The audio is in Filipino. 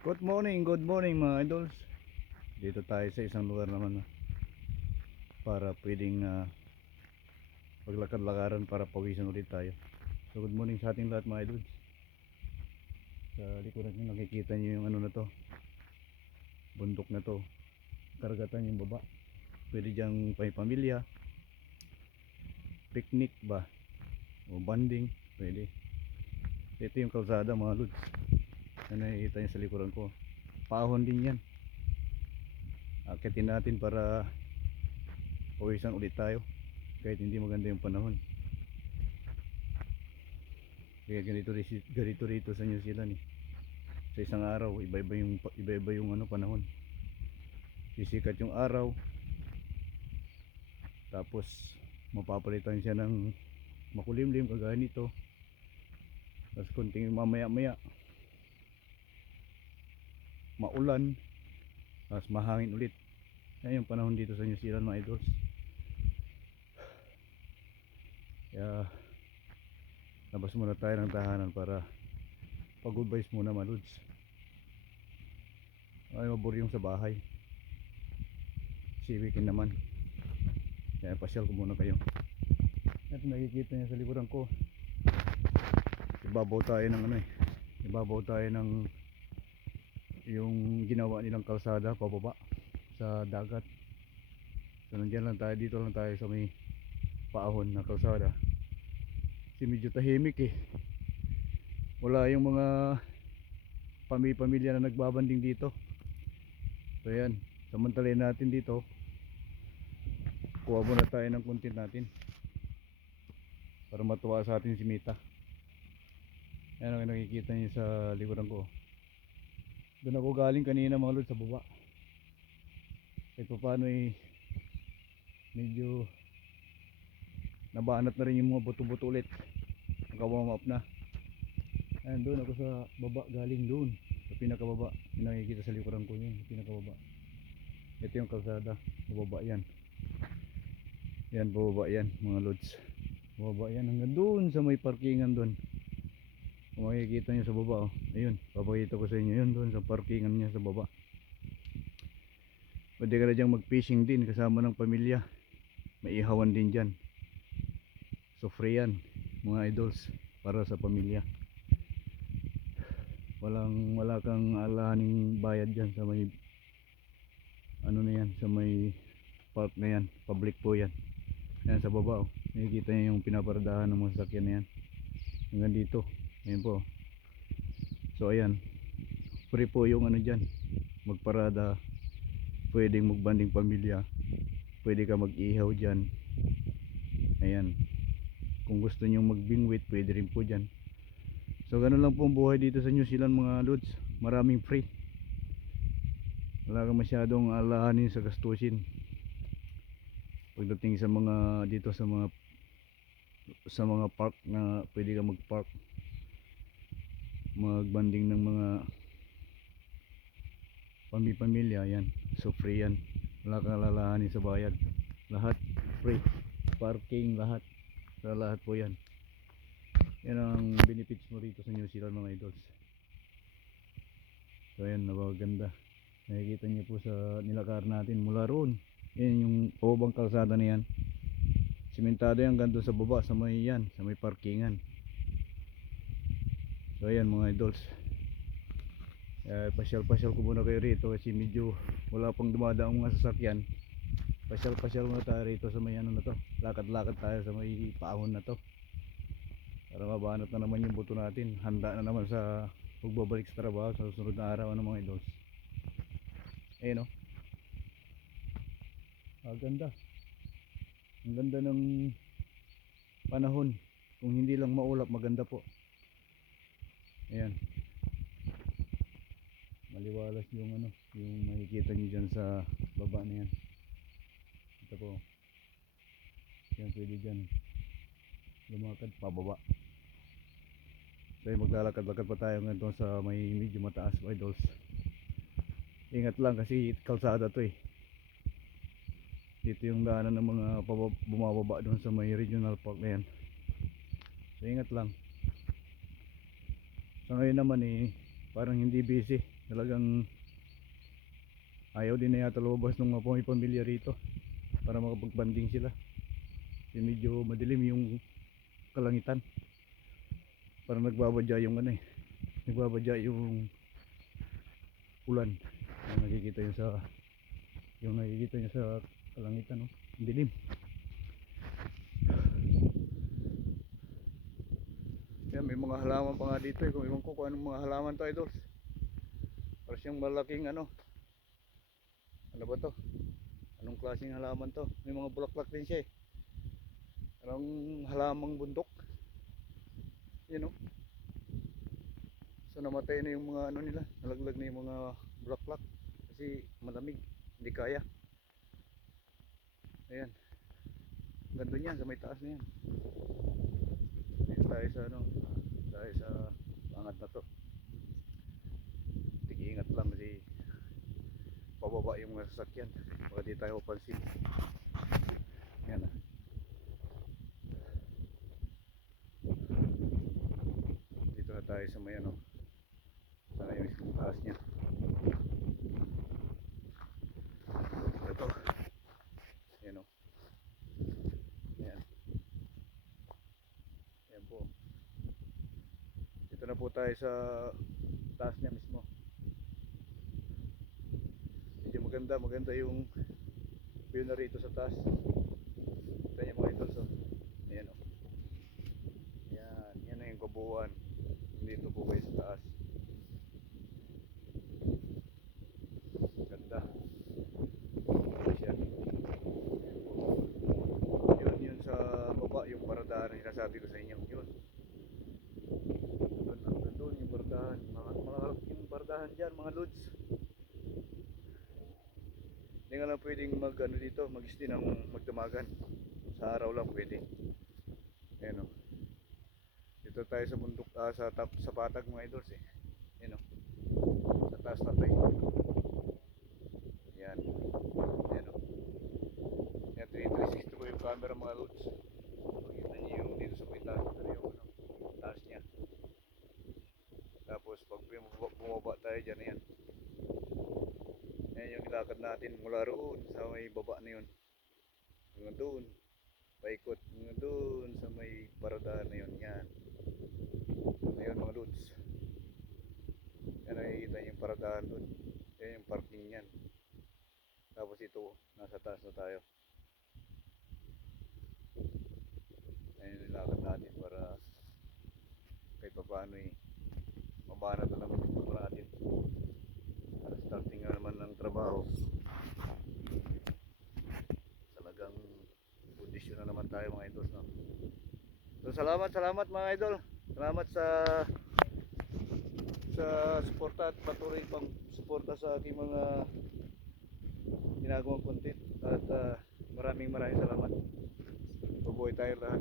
Good morning mga idols. Dito tayo sa isang lugar naman para pwedeng paglakad-lakaran para pawisan ulit tayo. So good morning sa ating lahat mga idols. Sa likuran nyo nakikita nyo yung ano na to, bundok na to, karagatan yung baba. Pwede dyang pamilya, picnic ba o banding, pwede. Ito yung kalsada mga lods na nakikita nyo sa likuran ko. Paahon din yan, akitin natin para pawisan ulit tayo kahit hindi maganda yung panahon. Kaya ganito rito sa New Zealand sa isang araw iba-iba yung ano panahon. Sisikat yung araw, tapos mapapalitan siya ng makulimlim kagaya nito, tapos konting mamaya-maya maulan, tapos mahangin ulit. Yan yung panahon dito sa New Zealand mga idols. Kaya labas muna tayo ng tahanan para pag-goodbyes muna mga lods. Ay maburyong sa bahay, siwikin naman. Kaya pasyal ko muna kayo. At nakikita niyo sa likuran ko, ibabaw tayo ng ibabaw tayo ng yung ginawa nilang kalsada pababa sa dagat. So nandiyan lang tayo, dito lang tayo sa may paahon na kalsada. Kasi medyo tahimik wala yung mga pamilya na nagbabanding dito. So yan, samantalahin natin dito, kuha muna tayo ng content natin para matuwa sa atin si Mita. Yan ang nakikita niyo sa likuran ko. Doon ako galing kanina mga lod sa baba. Kahit pa paano medyo nabanat na rin yung mga buto-buto ulit, naka-warm up na. Ayan, doon ako sa baba, galing doon sa pinakababa. Yung nakikita sa likuran ko yun, pinakababa. Ito yung kalsada, bababa yan. Yan, bababa yan mga lods. Bababa yan hanggang doon sa may parkingan doon. Kung makikita nyo sa baba ayun, papakita ko sa inyo yun, doon sa parkingan niya sa baba. Pwede ka na dyang mag fishing din kasama ng pamilya, may ihawan din dyan. So free yan mga idols, para sa pamilya. Wala kang alahaning bayad dyan sa may ano na yan, sa may park na yan, public po yan. Yan sa baba nakikita nyo yung pinaparadahan ng mga sasakyan na yan hanggang dito. Ayan po. So ayan, free po yung ano dyan, magparada, pwedeng magbanding pamilya, pwede ka mag-ihaw dyan. Ayan, kung gusto nyo magbingwit pwede rin po dyan. So ganun lang po ang buhay dito sa New Zealand mga lods, maraming free. Wala ka masyadong alahanin sa gastusin pagdating sa mga dito sa mga park na pwede ka mag-park, magbanding ng mga pamilya. Yan, so free yan, wala kang alalahanin sa bayad, lahat free, parking lahat, sa lahat po yan. Yan ang benefits mo rito sa New Zealand mga idols. So ayan, napakaganda. Nakikita niyo po sa nilakar natin mula roon. Yan yung pababang kalsada na yan, simentado yan hanggang doon sa baba sa may yan, sa may parkingan. So ayan mga idols, pasyal ko muna kayo rito kasi medyo wala pang dumadaang mga sasakyan. Pasyal muna tayo rito sa may ano na to, lakad tayo sa may paahon na to para mabanat na naman yung buto natin, handa na naman sa pagbabalik sa trabaho sa susunod na araw mga idols. Ayun ganda, ang ganda ng panahon. Kung hindi lang maulap, maganda po. Ayan, maliwalas yung yung makikita nyo dyan sa baba na yan. Ito po yan, pwede dyan lumakad pababa. So maglalakad-lakad pa tayo ngayon sa may medyo mataas idols. Ingat lang kasi kalsada to dito yung daanan ng mga bumababa doon sa may regional park na yan. So ingat lang. Sa ngayon naman parang hindi busy, Talagang ayaw din na yata lumabas ng mga pamilya rito para makapagbanding sila. Kasi medyo madilim yung kalangitan. Parang nagbabadya yung ano eh. Nagbabadya yung ulan. Yung nakikita nyo sa kalangitan, no? Ang dilim. Yan, may mga halaman pa nga dito eh. Kung iwan ko kung anong mga halaman to, idols. Para siyang malaking ano ba to? Anong klaseng halaman to? May mga bulaklak din siya eh. Parang halamang bundok. Yun know? So namatay na yung mga ano nila. Nalaglag na yung mga bulaklak. Kasi malamig. Hindi kaya. Ayan. Ganda niyan sa may taas na yan. Dito tayo sa ano. Tayo sa angat na to. Tig-ingat lang kasi pababa yung mga sasakyan. Baka di tayo pansin. Yan ah. Dito na tayo sa may ano. Sana yung taas niya. Ito. Yan o. Yan. Yan po. Dito na po tayo sa taas niya mismo. Medyo maganda yung view na rito sa taas. Ito yung mga idol. So, ayan o. Yan na yung kabuuan. Dito po kayo sa taas. Ganda. Siya. Yun sa baba yung paradahan na sinasabi ko sa inyo. Yun. Doon yung paradahan. Mga yung paradahan dyan, mga loads. Hindi nga lang pwedeng ano dito, mag-stay ng magdamagan. Sa araw lang pwede. Ayan o. Dito tayo sa bundok, sa patag mga idols eh. Ayan o. Sa taas na tayo. Ayan. Ayan o. Ayan, 360 ko yung camera mga loads. Makita niyo yung dito sa may taas. Ito yung ano, taas niya. Tapos pag bumaba tayo dyan, ayan. Ayan yung ilakad natin mula roon sa may baba na yun. Hanggang doon. Paikot hanggang doon sa may paradahan na yun. Yan. Ayun mga loads. Yan nakikita yung paradahan doon. Yan yung parking yan. Tapos ito, nasa taas na tayo. Ayan yung ilakad natin para kahit pa paano eh mabanat na naman yung mga natin. Para starting nga naman ng trabaho. Talagang kondisyon na naman tayo mga idol, no? So salamat mga idol. Salamat sa suporta at patuloy pang suporta sa ating mga ginagawang content at maraming salamat. Mabuhay tayo lahat.